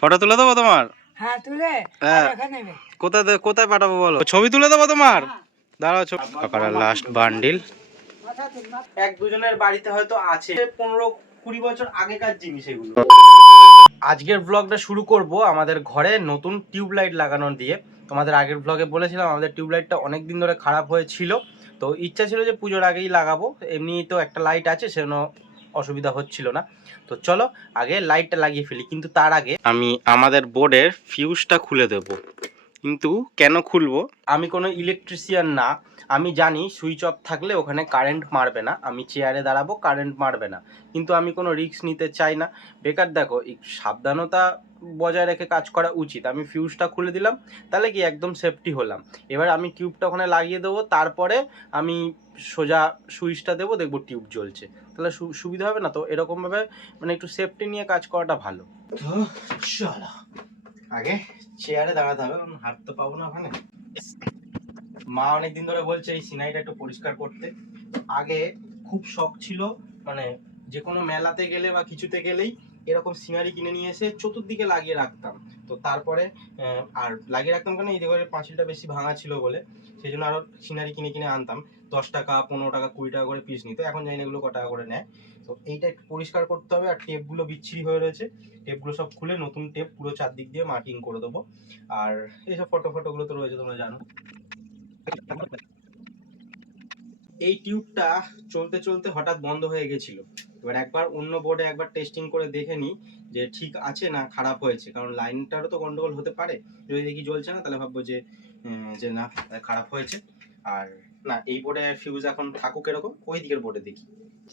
Photo তুলে দেবো তোমার? হ্যাঁ তুলে হ্যাঁ। কোথায় কোথায় পাঠাবো বলো? ছবি তুলে দেবো তোমার? দাঁড়াও, ছবি। কাকারা লাস্ট বান্ডিল। এক দুজনের বাড়িতে হয়তো আছে 15-20 বছর আগেকার জিনিস এগুলো। আজকের ব্লগটা শুরু করব আমাদের ঘরে নতুন টিউবলাইট লাগানো দিয়ে। তোমাদের আগের ব্লগে বলেছিলাম আমাদের টিউবলাইটটা অনেক দিন ধরে খারাপ হয়েছিল, তো ইচ্ছা ছিল যে পুজোর আগেই লাগাবো। এমনি তো একটা লাইট আছে, সেজন্য অসুবিধা হচ্ছিল না। তো চলো আগে লাইটটা লাগিয়ে ফেলি, কিন্তু তার আগে আমি আমাদের বোর্ডের ফিউজটা খুলে দেব। কিন্তু কেন খুলবো? আমি কোনো ইলেকট্রিশিয়ান না, আমি জানি সুইচ অফ থাকলে ওখানে কারেন্ট মারবে না, আমি চেয়ারে দাঁড়াবো, কারেন্ট মারবে না, কিন্তু আমি কোনো রিস্ক নিতে চাই না। বেকার দেখো, সাবধানতা বজায় রেখে কাজ করা উচিত। আমি ফিউজটা খুলে দিলাম, তাহলে কি একদম সেফটি হলাম। এবার আমি টিউবটা ওখানে লাগিয়ে দেবো, তারপরে আমি সোজা সুইচটা দেবো, দেখবো টিউব জ্বলছে, তাহলে সুবিধা হবে না? তো এরকমভাবে মানে একটু সেফটি নিয়ে কাজ করাটা ভালো। তো চলো আগে চেয়ারে দাঁড়াতে হবে, কারণ হাত তো পাবো না ওখানে। মা অনেকদিন ধরে বলছে এই সিনাইটা একটু পরিষ্কার করতে। আগে খুব শখ ছিল, মানে যে কোনো মেলাতে গেলে বা কিছুতে গেলেই এরকম সিনারি কিনে নিয়ে এসে চতুর্দিকে লাগিয়ে রাখতাম। তো তারপরে আর লাগিয়ে রাখতাম কেন, এই ঘরের পাঁচিলটা বেশি ভাঙা ছিল বলে, সেই জন্য আরও সিনারি কিনে কিনে আনতাম। 10 টাকা, 15 টাকা, 20 টাকা করে পিস নিত, এখন জানি না এগুলো ক টাকা করে নেয়। তো এইটা একটু পরিষ্কার করতে হবে। আর টেপগুলো বিচ্ছিরি হয়ে রয়েছে, টেপগুলো সব খুলে নতুন টেপ পুরো চারদিক দিয়ে মার্কিং করে দেবো। আর এইসব ফটোগুলো তো রয়েছে, তোমরা জানো। এই টিউবটা চলতে চলতে হঠাৎ বন্ধ হয়ে গেছিল। এবার একবার অন্য বোর্ডে একবার টেস্টিং করে দেখে নিই যে ঠিক আছে না খারাপ হয়েছে, কারণ লাইনটারও তো গন্ডগোল হতে পারে। যদি দেখি জ্বলছে না, তাহলে ভাববো যে না খারাপ হয়েছে। আর না, এই বোর্ডে ফিউজ এখন থাকুক এরকম, ওই দিকের বোর্ডে দেখি।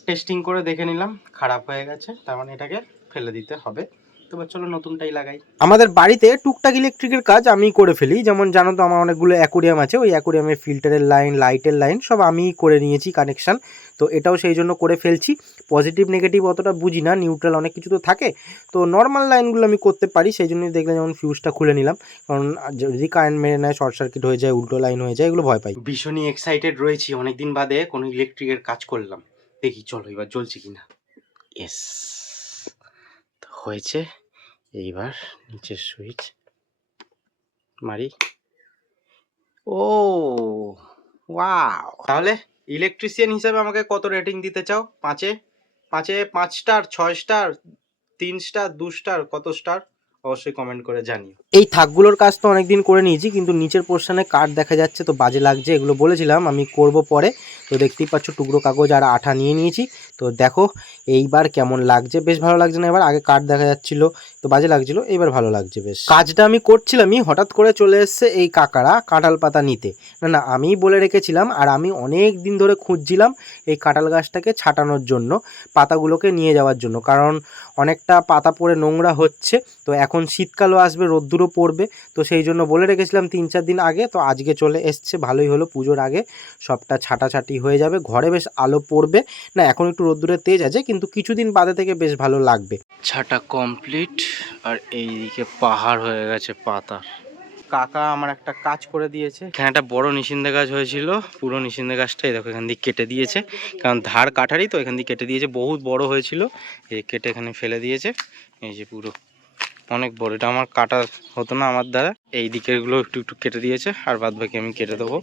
টেস্টিং করে দেখে নিলাম খারাপ হয়ে গেছে, তার মানে এটাকে ফেলে দিতে হবে। তো চলো নতুনটাই লাগাই। আমাদের বাড়িতে টুকটাক ইলেকট্রিকের কাজ আমি করে ফেলি। যেমন জানো তো আমার অনেকগুলো অ্যাকোরিয়াম আছে, ওই অ্যাকোরিয়ামের ফিল্টারের লাইন, লাইটের লাইন সব আমিই করে নিয়েছি কানেকশান। তো এটাও সেই জন্য করে ফেলছি। পজিটিভ নেগেটিভ অতটা বুঝি না, নিউট্রাল অনেক কিছু তো থাকে, তো নর্মাল লাইনগুলো আমি করতে পারি। সেই জন্যই দেখলে যেমন ফিউজটা খুলে নিলাম, কারণ যদি কারেন্ট মেরে নেয়, শর্ট সার্কিট হয়ে যায়, উল্টো লাইন হয়ে যায়, এগুলো ভয় পাই। ভীষণই এক্সাইটেড রয়েছি, অনেকদিন বাদে কোনো ইলেকট্রিকের কাজ করলাম। দেখি চলো এবার জ্বলছে কিনা। ইয়েস, হয়েছে। এইবার নিচের সুইচ মারি। ও ওয়াও! তাহলে ইলেকট্রিশিয়ান হিসেবে আমাকে কত রেটিং দিতে চাও? 5-এ 5 স্টার, 6 স্টার, 3 স্টার, 2 স্টার, কত স্টার অবশ্যই কমেন্ট করে জানিও। এই থাকগুলোর কাজ তো অনেকদিন করে নিয়েছি, কিন্তু নিচের পোর্শনে কাঠ দেখা যাচ্ছে, তো বাজে লাগছে। এগুলো বলেছিলাম আমি করব পরে, তো দেখতেই পাচ্ছ টুকরো কাগজ আর আঠা নিয়ে নিয়েছি। তো দেখো এইবার কেমন লাগছে, বেশ ভালো লাগছে না? এবার আগে কাঠ দেখা যাচ্ছিল তো বাজে লাগছিল, এইবার ভালো লাগছে বেশ। কাজটা আমি করছিলামই, হঠাৎ করে চলে এসছে এই কাকারা কাঁঠাল পাতা নিতে। না আমিই বলে রেখেছিলাম, আর আমি অনেক দিন ধরে খুঁজছিলাম এই কাঁঠাল গাছটাকে ছাটানোর জন্য, পাতাগুলোকে নিয়ে যাওয়ার জন্য, কারণ অনেকটা পাতা পড়ে নোংরা হচ্ছে। তো এখন শীতকালও আসবে, রোদ্দুরও পড়বে, তো সেই জন্য বলে রেখেছিলাম 3-4 দিন আগে। তো আজকে চলে এসছে, ভালোই হলো, পুজোর আগে সবটা ছাটাছাটি হয়ে যাবে, ঘরে বেশ আলো পড়বে। না এখন একটু রোদ্দুরের তেজ আছে, কিন্তু কিছুদিন বাদে থেকে বেশ ভালো লাগবে। ছাটা কমপ্লিট, আর এইদিকে পাহাড় হয়ে গেছে পাতার। কাকা আমার একটা কাজ করে দিয়েছে, এখানে একটা বড় নিষিন্দে গাছ হয়েছিল, পুরো নিষিন্দে গাছটাই দেখো এখান দিয়ে কেটে দিয়েছে, কারণ ধার কাটারই তো, এখান দিয়ে কেটে দিয়েছে, বহুত বড় হয়েছিল, এই কেটে এখানে ফেলে দিয়েছে। এই যে পুরো অনেক বড়, এটা আমার কাটা হতো না আমার দ্বারা, এই দিকের গুলো একটু একটু কেটে দিয়েছে, আর বাদ বাকি আমি কেটে দেবো।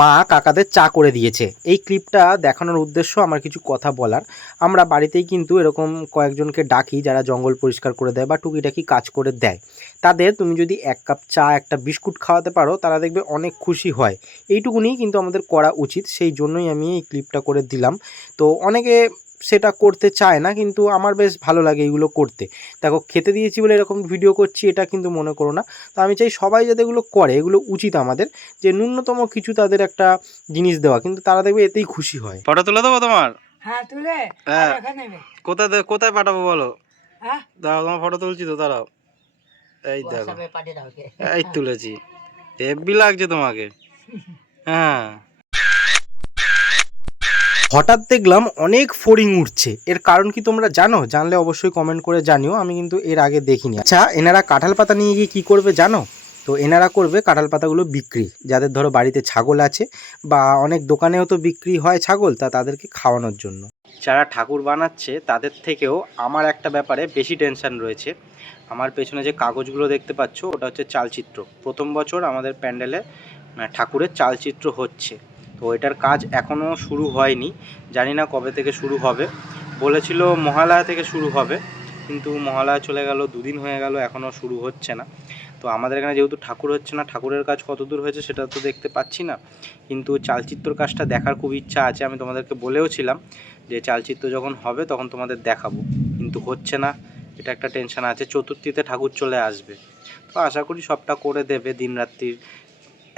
মা কাকাদের চা করে দিয়েছে। এই ক্লিপটা দেখানোর উদ্দেশ্য আমার কিছু কথা বলার। আমরা বাড়িতেই কিন্তু এরকম কয়েকজনকে ডাকি যারা জঙ্গল পরিষ্কার করে দেয় বা টুকিটাকি কাজ করে দেয়। তাদের তুমি যদি 1 কাপ চা, একটা বিস্কুট খাওয়াতে পারো, তারা দেখবে অনেক খুশি হয়। এইটুকুনি কিন্তু আমাদের করা উচিত, সেই জন্যই আমি এই ক্লিপটা করে দিলাম। তো অনেকে সেটা করতে চায় না, কিন্তু আমার বেশ ভালো লাগে এইগুলো করতে। দেখো খেতে দিয়েছি বলে এরকম ভিডিও করছি, এটা কিন্তু মনে করো না। তো আমি চাই সবাই যাতে এগুলো করে, এগুলো উচিত আমাদের, যে ন্যূনতম কিছু তাদের একটা জিনিস দেওয়া, কিন্তু তারা দেখবে এতেই খুশি হয়। ফটো তুলে দেবো তোমার? হ্যাঁ তুলে। হ্যাঁ, এখানে কোথায় পাঠাবো বলো? হ্যাঁ দাঁড়াও, তোমার ফটো তুলছি তো, দাঁড়াও। এই দেখো, এই তুলেছি, হেব্বি লাগছে তোমাকে। হ্যাঁ, হঠাৎ দেখলাম অনেক ফড়িং উঠছে, এর কারণ কি তোমরা জানো? জানলে অবশ্যই কমেন্ট করে জানিও, আমি কিন্তু এর আগে দেখিনি। আচ্ছা, এনারা কাঁঠাল পাতা নিয়ে গিয়ে কী করবে জানো? তো এনারা করবে কাঁঠাল পাতাগুলো বিক্রি, যাদের ধরো বাড়িতে ছাগল আছে, বা অনেক দোকানেও তো বিক্রি হয় ছাগল, তাদেরকে খাওয়ানোর জন্য। যারা ঠাকুর বানাচ্ছে তাদের থেকেও আমার একটা ব্যাপারে বেশি টেনশন রয়েছে। আমার পেছনে যে কাগজগুলো দেখতে পাচ্ছ ওটা হচ্ছে চালচিত্র। প্রথম বছর আমাদের প্যান্ডেলে ঠাকুরের চালচিত্র হচ্ছে, তো এটার কাজ এখনও শুরু হয়নি, জানি না কবে থেকে শুরু হবে। বলেছিল মহালয়া থেকে শুরু হবে, কিন্তু মহালয়া চলে গেল, দুদিন হয়ে গেল, এখনও শুরু হচ্ছে না। তো আমাদের এখানে যেহেতু ঠাকুর হচ্ছে না, ঠাকুরের কাজ কতদূর হয়েছে সেটা তো দেখতে পাচ্ছি না, কিন্তু চালচিত্রর কাজটা দেখার খুব ইচ্ছা আছে। আমি তোমাদেরকে বলেও ছিলাম যে চালচিত্র যখন হবে তখন তোমাদের দেখাবো, কিন্তু হচ্ছে না, এটা একটা টেনশন আছে। চতুর্থীতে ঠাকুর চলে আসবে, তো আশা করি সবটা করে দেবে দিন রাত্রির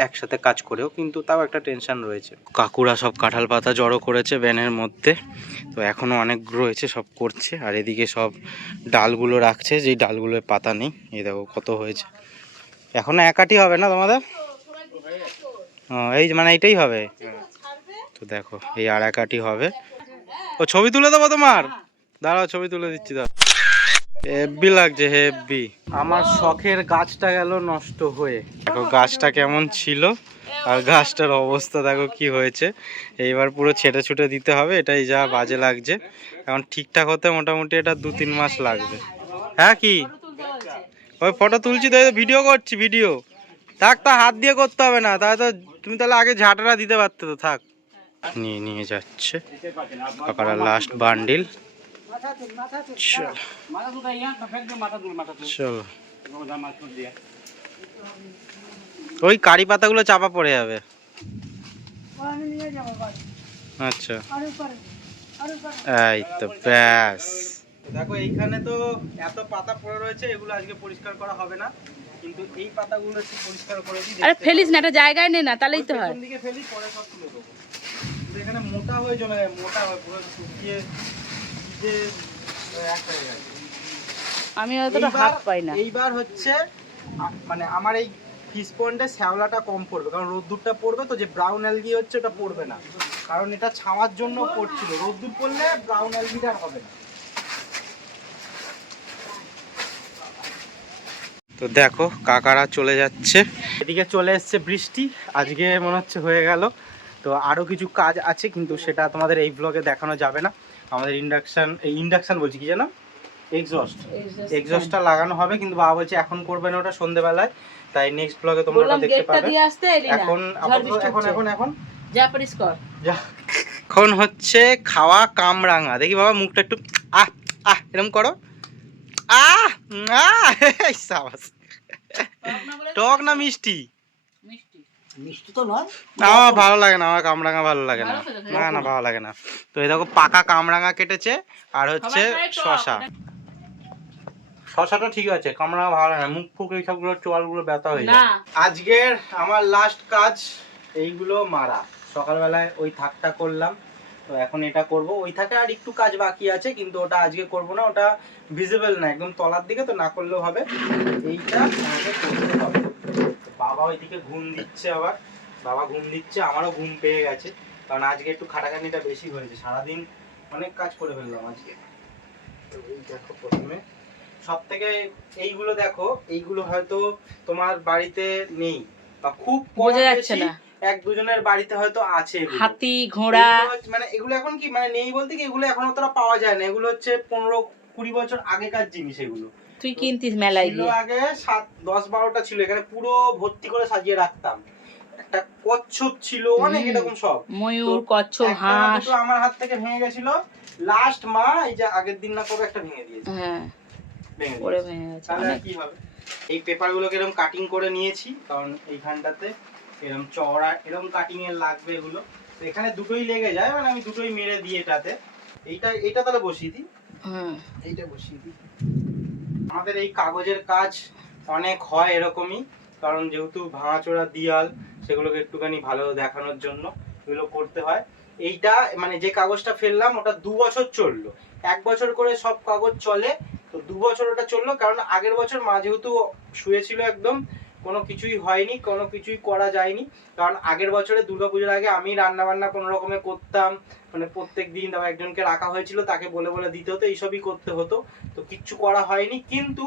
একসাথে কাজ করেও, কিন্তু তাও একটা টেনশন রয়েছে। কাকুরা সব কাঁঠাল পাতা জড়ো করেছে ব্যানের মধ্যে, তো এখনও অনেক রয়েছে, সব করছে। আর এদিকে সব ডালগুলো রাখছে, যেই ডালগুলোর পাতা নেই। এই দেখো কত হয়েছে, এখনো একাটি হবে না তোমাদের? এই মানে এইটাই হবে, তো দেখো এই আর একাটি হবে। ও ছবি তুলে দেবো তোমার, দাঁড়াও ছবি তুলে দিচ্ছি। দাঁড়াও, হেব্বি লাগছে হেব্বি। আমার শখের গাছটা গেল নষ্ট হয়ে। দেখো গাছটা কেমন ছিল, আর গাছটার অবস্থা দেখো কি হয়েছে। এইবার পুরো ছেটে ছুটে দিতে হবে, এটাই যা বাজে লাগছে। এখন ঠিকঠাক হতে মোটামুটি এটা 2-3 মাস লাগবে। হ্যাঁ কি ওই ফটো তুলছি তো, ভিডিও করছি, ভিডিও থাক, তা হাত দিয়ে করতে হবে না, তাহলে তো তুমি তাহলে আগে ঝাঁটাটা দিতে পারতে। তো থাক, নিয়ে যাচ্ছে কাকারা লাস্ট বান্ডিল। চলো, ওই কারি পাতাগুলো চাপা পড়ে যাবে। আচ্ছা, এই তো ব্যাস। দেখো এইখানে তো এত পাতা পড়ে রয়েছে, এগুলো আজকে পরিষ্কার করা হবে না, কিন্তু এই পাতাগুলো একটু পরিষ্কার করে দিই। আরে ফেলিস না, একটা জায়গায় নে না, তাহলেই তো হয়। দিকে ফেলি, পরে সব তুলে দেবো। এখানে মোটা হয়ে চলে যায়, মোটা হয় পুরো শুকিয়ে যে এক হয়ে গেছে। আমি হয়তো হাত পাই না। এইবার হচ্ছে মানে আমার এই ফিশ পন্ডে শ্যাওলাটা কম পড়বে, কারণ রোদ্দুরটা পড়বে তো, যে ব্রাউন অ্যালগি হচ্ছে ওটা পড়বে না, কারণ এটা ছাওয়ার জন্য পড়ছিল। রোদ্দুর পড়লে ব্রাউন অ্যালগিটা আর হবে না। তো দেখো কাকারা চলে যাচ্ছে, এদিকে চলে এসছে বৃষ্টি, আজকে মনে হচ্ছে হয়ে গেল। তো আরও কিছু কাজ আছে, কিন্তু সেটা তোমাদের এই ব্লগে দেখানো যাবে না। আমাদের ইন্ডাকশান বলছি কি জানো, এক্সস্টটা লাগানো হবে, কিন্তু বাবা বলছে এখন করবে না, ওটা সন্ধ্যেবেলায়, তাই নেক্সট ব্লগে তোমরা ওটা দেখতে পাবে। এখন যা পারিস কর। এখন হচ্ছে খাওয়া কামরাঙা। দেখি বাবা মুখটা একটু এরকম করো, সাবাস। টক না মিষ্টি? মিষ্টি তো নয়, আমার ভালো লাগে না, আমার কামরাঙা ভালো লাগে না, না ভালো লাগে না। তো এই দেখো পাকা কামরাঙা কেটেছে, আর হচ্ছে শশাটা ঠিক আছে, কামরাঙা ভালো লাগে না, মুখ ফুক এইসবগুলো চোয়ালগুলো ব্যথা হয়ে যায়। আজকের আমার লাস্ট কাজ এইগুলো মারা। সকালবেলায় ওই থাকটা করলাম, তো এখন এটা করব। ওই থাকে আর একটু কাজ বাকি আছে, কিন্তু ওটা আজকে করব না, ওটা ভিজিবল না, একদম তলার দিকে, তো না করলেও হবে। এইটা আমাকে করতে হবে। বাবা ওইদিকে ঘুম দিচ্ছে, আবার বাবা ঘুম দিচ্ছে, আমারও ঘুম পেয়ে গেছে, কারণ আজকে একটু খাটাখাটনিটা বেশি হয়েছে, সারাদিন অনেক কাজ করে ফেললাম আজকে। তো এই দেখো প্রথমে সব থেকে এইগুলো দেখো, এইগুলো হয়তো তোমার বাড়িতে নেই বা খুব বোঝা যাচ্ছে না, এক দুজনের বাড়িতে হয়তো আছে। হাতি ঘোড়া মানে এগুলো এখন কি মানে নেই বলতে কি, এগুলো এখন অতটা পাওয়া যায় না, এগুলো হচ্ছে 15-20 বছর আগেকার জিনিস। এগুলো তুই কিনতিস মেলায় গিয়ে, আগে 7-10-12টা ছিল, এখানে পুরো ভর্তি করে সাজিয়ে রাখতাম। একটা কচ্ছপ ছিল, অনেক এরকম সব ময়ূর, কচ্ছপ, হাঁস। আমার হাত থেকে ভেঙে গেছিল লাস্ট মা এই যে আগের দিন না কবে একটা ভেঙে দিয়েছে। হ্যাঁ, ভেঙে গেছে। তাহলে কি হবে? এই পেপারগুলোকে এরকম কাটিং করে নিয়েছি, কারণ এইখানটাতে এরকম চওড়া এরকম কাটিং এর লাগবে এগুলো। তো এখানে দুটোই লেগে যায়, মানে আমি দুটোই মেরে দিই এটাতে। এইটা তাহলে বসিয়ে দিই। এইটা বসিয়ে দিই। আমাদের এই কাগজের কাজ অনেক হয় এরকমই, কারণ যেহেতু ভাঙাচোরা দেয়াল, সেগুলোকে একটুখানি ভালো দেখানোর জন্য এগুলো করতে হয়। এইটা মানে যে কাগজটা ফেললাম ওটা 2 বছর চললো, 1 বছর করে সব কাগজ চলে, তো 2 বছর ওটা চললো, কারণ আগের বছর মা যেহেতু শুয়েছিল একদম, কোনো কিছুই হয়নি, কোনো কিছুই করা যায়নি, কারণ আগের বছরে দুর্গাপুজোর আগে আমি রান্না বান্না কোনো রকমে করতাম, মানে প্রত্যেক দিন তারপর একজনকে রাখা হয়েছিল, তাকে বলে বলে দিতে হতো, এইসবই করতে হতো, তো কিচ্ছু করা হয়নি। কিন্তু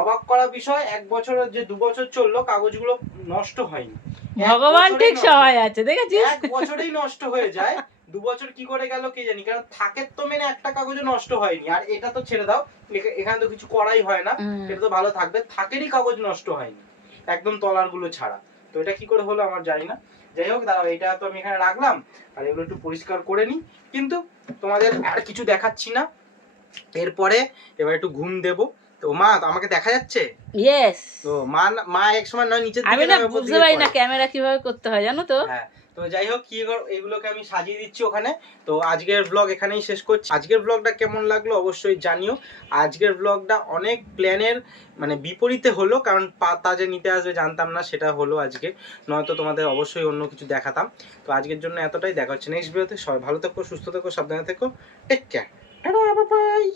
অবাক করা বিষয়, 1 বছরের যে 2 বছর চললো কাগজগুলো নষ্ট হয়নি। ভগবান ঠিক সহায় আছে, দেখেছিস? 1 বছরেই নষ্ট হয়ে যায়, 2 বছর কি করে গেল কে জানি, কারণ থাকের তো মেনে একটা কাগজও নষ্ট হয়নি। আর এটা তো ছেড়ে দাও, এখানে তো কিছু করাই হয় না, এটা তো ভালো থাকবে, থাকেরই কাগজ নষ্ট হয়নি একদম তলার গুলো ছাড়া। তো এটা কি করে হলো আমার জানি না। যাই হোক দাঁড়াও, এটা তো আমি এখানে রাখলাম, আর এগুলো একটু পরিষ্কার করে নিই। কিন্তু তোমাদের আর কিছু দেখাচ্ছি না, এরপরে এবার একটু ঘুম দেব। তো মা আমাকে দেখা যাচ্ছে? ইয়েস। তো মা এক সময় নয় নিচের আমি দিকে না নামে, উপর বুঝতে দিকে পারি না পড়ে। ক্যামেরা কিভাবে করতে হয় জানো তো। হ্যাঁ, তো যাই হোক কি এগুলোকে আমি সাজিয়ে দিচ্ছি ওখানে। তো আজকের ব্লগ এখানেই শেষ করছি। আজকের ব্লগটা কেমন লাগলো অবশ্যই জানিও। আজকের ব্লগটা অনেক প্ল্যানের মানে বিপরীতে হলো, কারণ পাতা যে নিতে আসবে জানতাম না, সেটা হলো আজকে, নয়তো তোমাদের অবশ্যই অন্য কিছু দেখাতাম। তো আজকের জন্য এতটাই, দেখা হচ্ছে নেক্সট ভিডিওতে। সবাই ভালো থেকো, সুস্থ থেকো, সাবধানে থেকো, take care, tata, bye by.